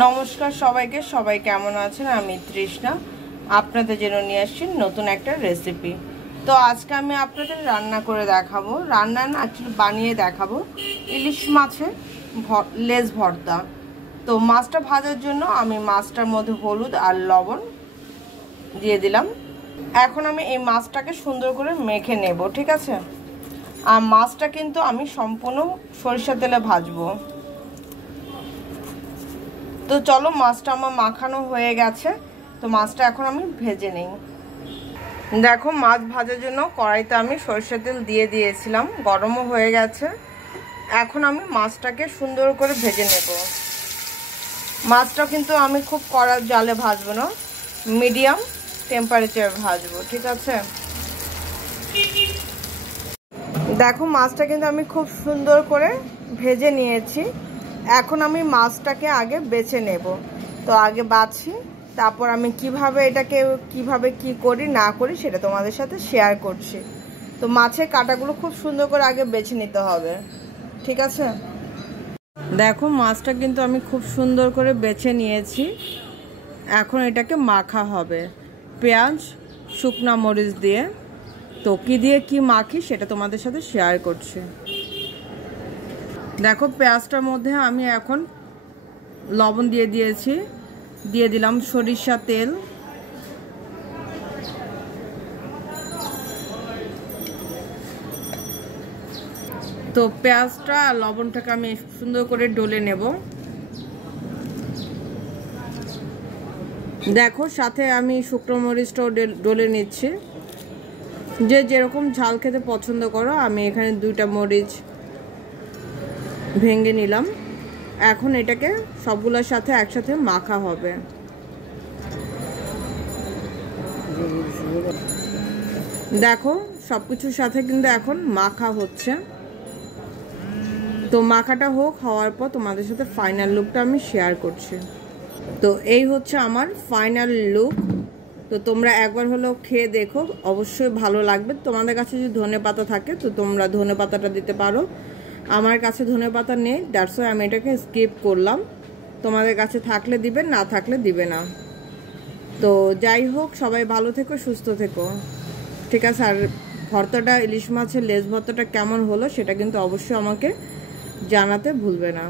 নমস্কার সবাইকে, সবাই কেমন আছেন? আমি তৃষ্ণা আপনাদের জন্য নিয়ে আসছি নতুন একটা রেসিপি। তো আজকে আমি আপনাদের রান্না করে দেখাবো, রান্না না অ্যাকচুয়ালি বানিয়ে দেখাবো ইলিশ মাছের লেজ ভর্তা। তো মাছটা ভাজার জন্য আমি মাছটার মধ্যে হলুদ আর লবণ দিয়ে দিলাম। এখন আমি এই মাছটাকে সুন্দর করে মেখে নেব, ঠিক আছে? আর মাছটা কিন্তু আমি সম্পূর্ণ সরিষার তেলে ভাজবো। তো চলো, মাছটা আমার মাখানো হয়ে গেছে, তো মাছটা এখন আমি ভেজে নিই। দেখো, মাছ ভাজার জন্য কড়াইতে আমি সরষের তেল দিয়ে দিয়েছিলাম, গরমও হয়ে গেছে। এখন আমি মাছটাকে সুন্দর করে ভেজে নেব। মাছটা কিন্তু আমি খুব কড়া জালে ভাজবো না, মিডিয়াম টেম্পারেচারে ভাজবো, ঠিক আছে? দেখো, মাছটা কিন্তু আমি খুব সুন্দর করে ভেজে নিয়েছি। এখন আমি মাছটাকে আগে বেছে নেব। তো আগে বাছি, তারপর আমি কিভাবে কি করি না করি সেটা তোমাদের সাথে শেয়ার করছি। তো মাছের কাঁটাগুলো খুব সুন্দর করে আগে বেছে নিতে হবে, ঠিক আছে? দেখো, মাছটা কিন্তু আমি খুব সুন্দর করে বেছে নিয়েছি। এখন এটাকে মাখা হবে পেঁয়াজ শুকনা মরিচ দিয়ে। তো কি দিয়ে কি মাখি সেটা তোমাদের সাথে শেয়ার করছি। দেখো, পেঁয়াজটার মধ্যে আমি এখন লবণ দিয়ে দিয়েছি, দিয়ে দিলাম সরিষা তেল, তো পেঁয়াজটা আর লবণটাকে আমি সুন্দর করে ডলে নেব। দেখো, সাথে আমি শুকনো মরিচটাও ডলে নিচ্ছি। যে যেরকম ঝাল খেতে পছন্দ করো, আমি এখানে 2টা মরিচ ভেঙে নিলাম। এখন এটাকে সবগুলোর সাথে একসাথে মাখা হবে। দেখো, সবকিছুর সাথে কিন্তু এখন মাখা হচ্ছে। তো মাখাটা হওয়ার পর তোমাদের সাথে ফাইনাল লুকটা আমি শেয়ার করছি। তো এই হচ্ছে আমার ফাইনাল লুক। তো তোমরা একবার হলো খেয়ে দেখো, অবশ্যই ভালো লাগবে। তোমাদের কাছে যদি ধনেপাতা থাকে তো তোমরা ধনেপাতাটা দিতে পারো। আমার কাছে ধনেপাতা নেই, দ্যাটস ওয়াই আমি এটাকে স্কিপ করলাম। তোমাদের কাছে থাকলে দিবে, না থাকলে দিবে না। তো যাই হোক, সবাই ভালো থেকো, সুস্থ থেকো, ঠিক আছে? আর ভর্তাটা, ইলিশ মাছের লেজ ভর্তাটা কেমন হলো সেটা কিন্তু অবশ্যই আমাকে জানাতে ভুলবে না।